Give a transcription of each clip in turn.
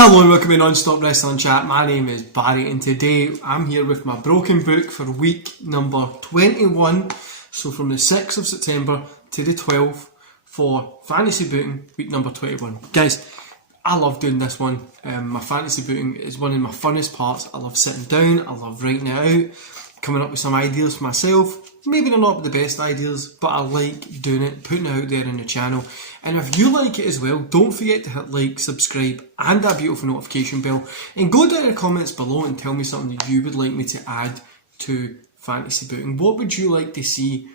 Hello and welcome to Non-Stop Wrestling Chat. My name is Barry and today I'm here with my broken book for week number 21. So from the 6th of September to the 12th for fantasy booking week number 21. Guys, I love doing this one. My fantasy booking is one of my funnest parts. I love sitting down, I love writing it out, coming up with some ideas for myself. Maybe they're not the best ideas, but I like doing it, putting it out there in the channel. And if you like it as well, don't forget to hit like, subscribe and that beautiful notification bell. And go down in the comments below and tell me something that you would like me to add to fantasy booking. What would you like to see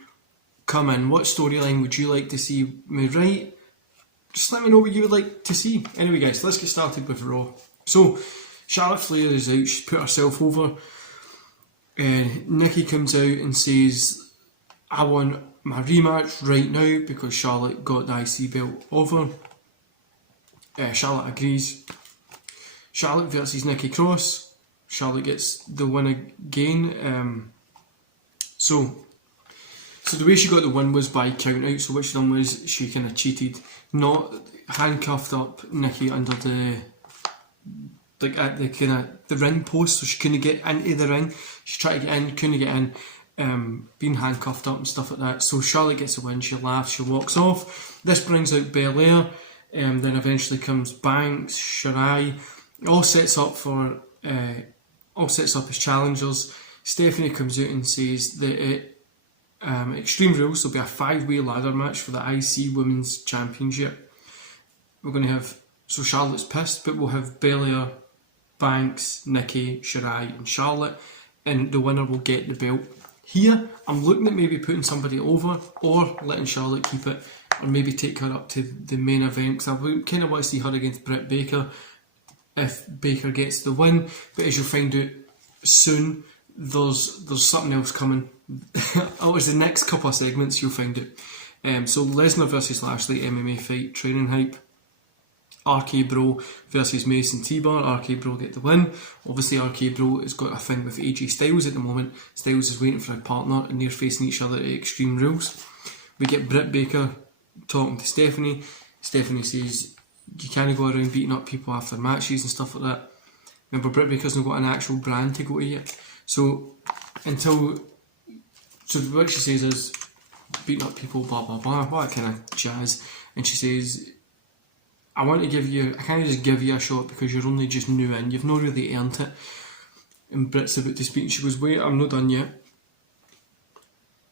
come in? What storyline would you like to see me write? Just let me know what you would like to see. Anyway guys, let's get started with Raw. So, Charlotte Flair is out, she's put herself over. Nikki comes out and says, I want my rematch right now because Charlotte got the IC belt over. Charlotte agrees. Charlotte versus Nikki Cross. Charlotte gets the win again. So the way she got the win was by count out. So what she done was she kind of cheated, not handcuffed up Nikki under at the kind of the ring post, so she couldn't get into the ring. She tried to get in, couldn't get in, being handcuffed up and stuff like that. So Charlotte gets a win, she laughs, she walks off. This brings out Belair, then eventually comes Banks, Shirai. All sets up as challengers. Stephanie comes out and says that Extreme Rules will be a 5-way ladder match for the IC Women's Championship. We're going to have, so Charlotte's pissed, but we'll have Belair, Banks, Nikki, Shirai and Charlotte, and the winner will get the belt. Here, I'm looking at maybe putting somebody over or letting Charlotte keep it, or maybe take her up to the main event, because I kind of want to see her against Britt Baker if Baker gets the win. But as you'll find out soon, there's something else coming. It's the next couple of segments you'll find it. So Lesnar versus Lashley MMA fight, training hype. RK Bro versus Mason T-Bar. RK Bro get the win. Obviously RK Bro has got a thing with AJ Styles at the moment. Styles is waiting for a partner and they're facing each other at Extreme Rules. We get Britt Baker talking to Stephanie. Stephanie says you can't go around beating up people after matches and stuff like that. Remember, Britt Baker's not got an actual brand to go to yet. So what she says is beating up people, blah blah blah, that kind of jazz. And she says, I can't just give you a shot because you're only just new in, you've not really earned it. And Britt's about to speak and she goes, wait, I'm not done yet.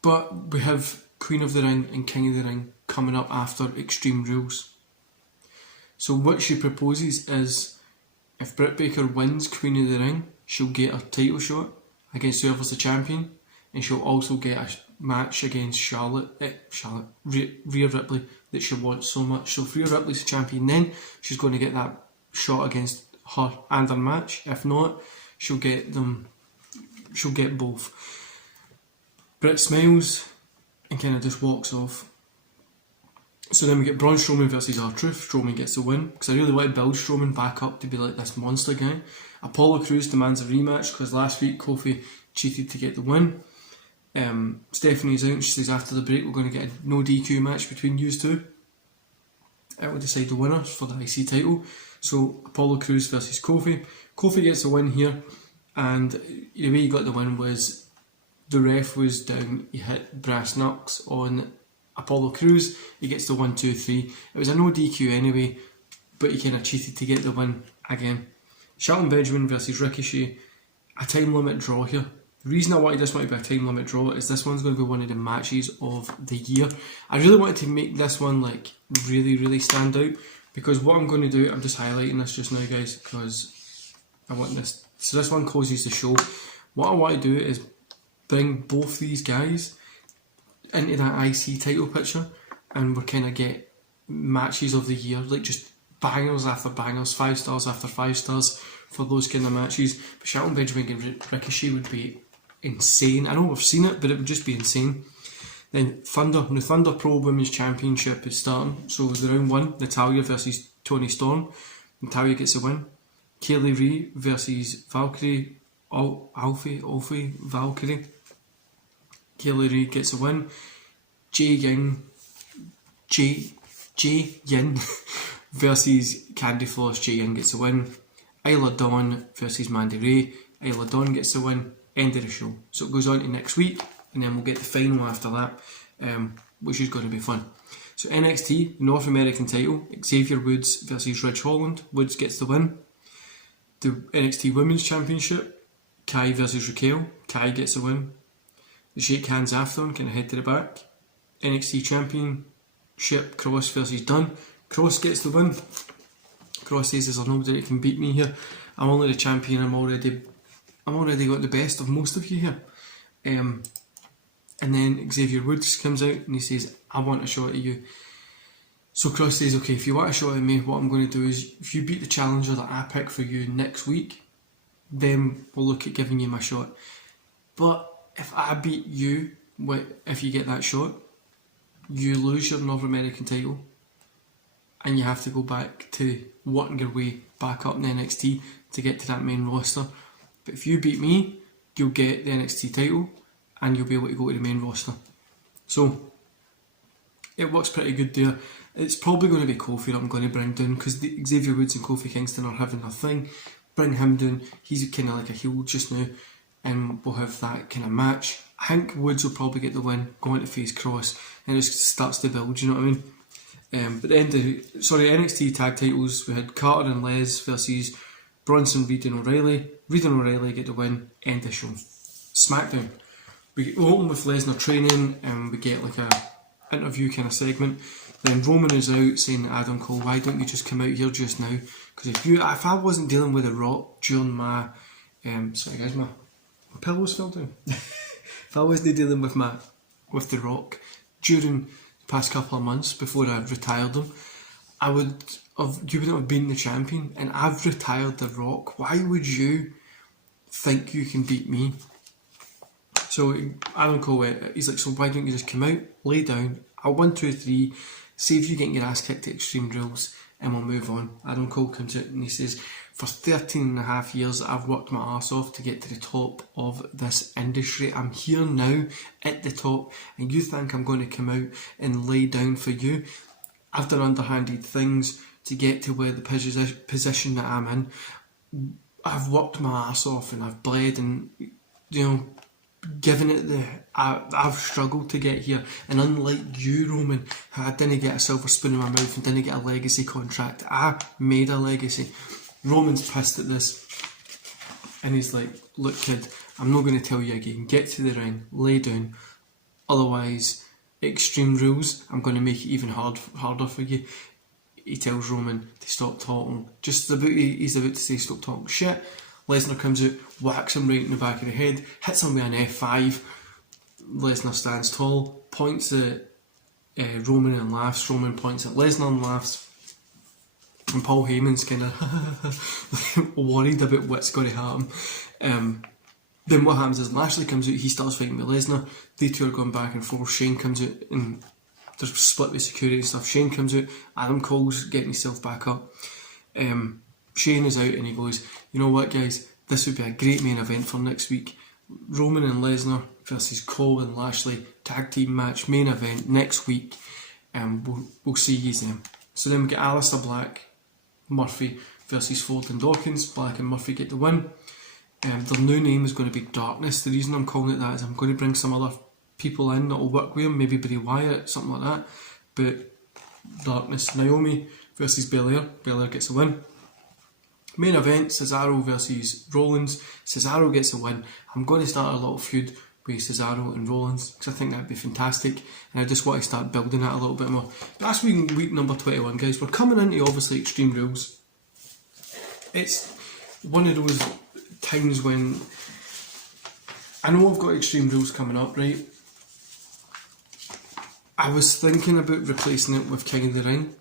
But we have Queen of the Ring and King of the Ring coming up after Extreme Rules. So what she proposes is, if Britt Baker wins Queen of the Ring, she'll get a title shot against whoever's the champion, and she'll also get a match against Rhea Ripley that she wants so much. So if Rhea Ripley's the champion, then she's going to get that shot against her and her match. If not, she'll get both. Britt smiles and kind of just walks off. So then we get Braun Strowman versus R-Truth. Strowman gets the win, because I really want to build Strowman back up to be like this monster guy. Apollo Crews demands a rematch because last week Kofi cheated to get the win. Stephanie's out and she says after the break we're going to get a no DQ match between you two. It will decide the winners for the IC title. So Apollo Crews versus Kofi. Kofi gets the win here, and the way he got the win was the ref was down, he hit brass knucks on Apollo Crews, he gets the 1, 2, 3. It was a no DQ anyway, but he kind of cheated to get the win again. Shelton Benjamin versus Ricochet, a time limit draw here. The reason I wanted this one to be a time limit draw is this one's going to be one of the matches of the year. I really wanted to make this one like really stand out, because what I'm going to do, I'm just highlighting this just now guys, because I want this. So this one closes the show. What I want to do is bring both these guys into that IC title picture, and we're kind of get matches of the year, like just bangers after bangers, 5 stars after 5 stars for those kind of matches. But Shelton Benjamin and Ricochet would be insane. I know we've seen it, but it would just be insane. Then the Thunder Pro Women's Championship is starting. So the round 1, Natalya versus Toni Storm. Natalya gets a win. Kaylee Ray versus Valkyrie, Alfie Valkyrie. Kaylee Ray gets a win. Jay Yin versus Candy Floss. Jay Young gets the win. Isla Dawn versus Mandy Ray. Isla Dawn gets the win. End of the show. So it goes on to next week, and then we'll get the final after that, which is going to be fun. So NXT, North American title, Xavier Woods versus Ridge Holland. Woods gets the win. The NXT Women's Championship, Kai versus Raquel. Kai gets the win. The shake hands after and kind of head to the back. NXT Championship, Cross versus Dunn. Cross gets the win. Cross says there's nobody that can beat me here. I'm only the champion. I'm already got the best of most of you here. And then Xavier Woods comes out and he says, I want a shot at you. So Cross says, okay, if you want a shot at me, what I'm going to do is, if you beat the challenger that I pick for you next week, then we'll look at giving you my shot. But if I beat you, if you get that shot, you lose your North American title and you have to go back to working your way back up in NXT to get to that main roster. But if you beat me, you'll get the NXT title and you'll be able to go to the main roster. So it works pretty good there. It's probably going to be Kofi that I'm going to bring down, because Xavier Woods and Kofi Kingston are having a thing. Bring him down. He's kind of like a heel just now, and we'll have that kind of match. I think Woods will probably get the win, going to face Cross, and it just starts to build, you know what I mean? But the end of NXT tag titles, we had Carter and Les versus Bronson, Reed and O'Reilly. Reed and O'Reilly get the win. End the show. SmackDown. We open with Lesnar training, and we get like a interview kind of segment. Then Roman is out saying to Adam Cole, why don't you just come out here just now? Because if I wasn't dealing with The Rock during my sorry guys, my pillows fell down. If I wasn't dealing with The Rock during the past couple of months before I retired him, you wouldn't have been the champion, and I've retired The Rock. Why would you think you can beat me? So Adam Cole, he's like, so why don't you just come out, lay down, I'll 1, 2, 3, save you getting your ass kicked at Extreme Rules, and we'll move on. Adam Cole comes out and he says, for 13 and a half years I've worked my arse off to get to the top of this industry. I'm here now at the top, and you think I'm going to come out and lay down for you? I've done underhanded things to get to where the position that I'm in. I've worked my arse off and I've bled and, you know, given it I've struggled to get here, and unlike you, Roman, I didn't get a silver spoon in my mouth and didn't get a legacy contract. I made a legacy. Roman's pissed at this, and he's like, look kid, I'm not going to tell you again, get to the ring, lay down, otherwise Extreme Rules, I'm going to make it even harder for you. He tells Roman to stop talking, he's about to say stop talking shit. Lesnar comes out, whacks him right in the back of the head, hits him with an F5. Lesnar stands tall, points at Roman and laughs. Roman points at Lesnar and laughs. And Paul Heyman's kind of worried about what's going to happen. Then what happens is Lashley comes out, he starts fighting with Lesnar. They two are going back and forth. Shane comes out and they're split with security and stuff. Shane comes out, Adam Cole's getting himself back up. Shane is out and he goes, you know what guys, this would be a great main event for next week. Roman and Lesnar versus Cole and Lashley tag team match, main event next week, and we'll see you then. So then we get Aleister Black, Murphy versus Ford and Dawkins. Black and Murphy get the win. Their new name is going to be Darkness. The reason I'm calling it that is I'm going to bring some other people in that will work with him, maybe Bray Wyatt, something like that. But Darkness. Naomi versus Belair. Belair gets the win. Main event, Cesaro versus Rollins. Cesaro gets the win. I'm going to start a little feud with Cesaro and Rollins because I think that'd be fantastic, and I just want to start building that a little bit more. But that's week number 21, guys. We're coming into obviously Extreme Rules. It's one of those times when I know I've got Extreme Rules coming up, right? I was thinking about replacing it with King of the Ring,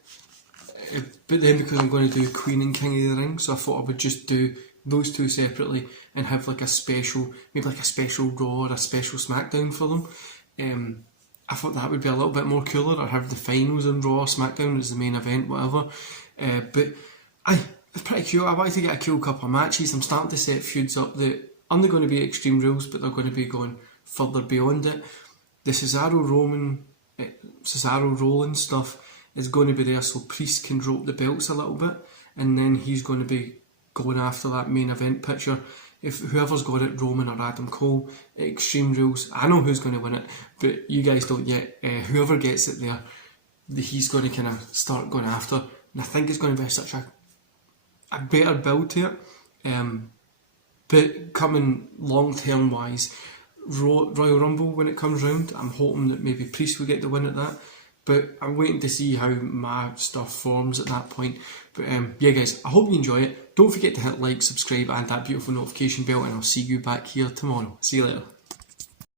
but then because I'm going to do Queen and King of the Ring, so I thought I would just do those two separately and have like a special, maybe like a special Raw or a special SmackDown for them. I thought that would be a little bit more cooler, or have the finals on Raw, SmackDown as the main event, whatever. But it's pretty cool. I wanted to get a cool couple of matches. I'm starting to set feuds up that aren't going to be Extreme Rules, but they're going to be going further beyond it. The Cesaro Rollins stuff is going to be there so Priest can drop the belts a little bit, and then he's going to be going after that main event picture. If whoever's got it, Roman or Adam Cole, at Extreme Rules, I know who's going to win it, but you guys don't yet. Whoever gets it there, he's going to kind of start going after, and I think it's going to be such a better build to it. But coming long term wise, Royal Rumble when it comes round, I'm hoping that maybe Priest will get the win at that. But I'm waiting to see how my stuff forms at that point. But yeah guys, I hope you enjoy it. Don't forget to hit like, subscribe and that beautiful notification bell, and I'll see you back here tomorrow. See you later.